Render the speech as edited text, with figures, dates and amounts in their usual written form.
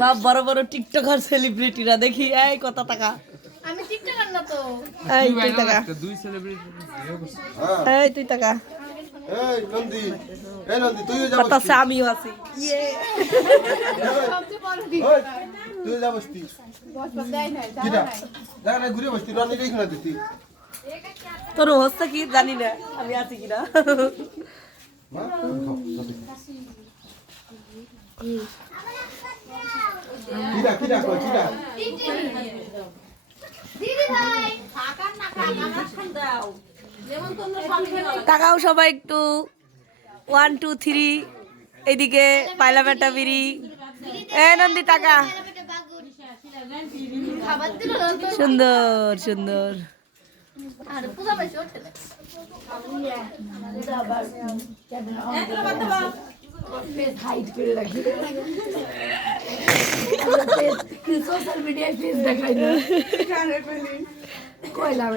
সব বড় বড় টিকটকার সেলিব্রিটিরা দেখি এই কত টাকা আমি টিকটকার না তো এই তুই টাকা দুই সেলিব্রিটি এই তুই টাকা এই নন্দী তুইও যাবি কত আমিও আছি ইয়ে সবচেয়ে বড় দিন তুই যাবি তুই বস বস দেয় না কিটা দেখা না ঘুরে বসতি রনি রেখ না দিতি তোর হচ্ছে কি জানি না আমি আছি কিনা মা কিটা কই কিটা দিদি ভাই টাকা না টাকা খান দাও যেমন তোমরা সবাই টাকাও সবাই একটু 1 2 3 এইদিকে পাইলা বেটা বিড়ি এ নন্দী টাকা খাবার দিল না তো সুন্দর সুন্দর আর পূজা পাইছে ওঠে না সোশ্যাল মিডিয়ায় ফেস দেখাই না কইলাম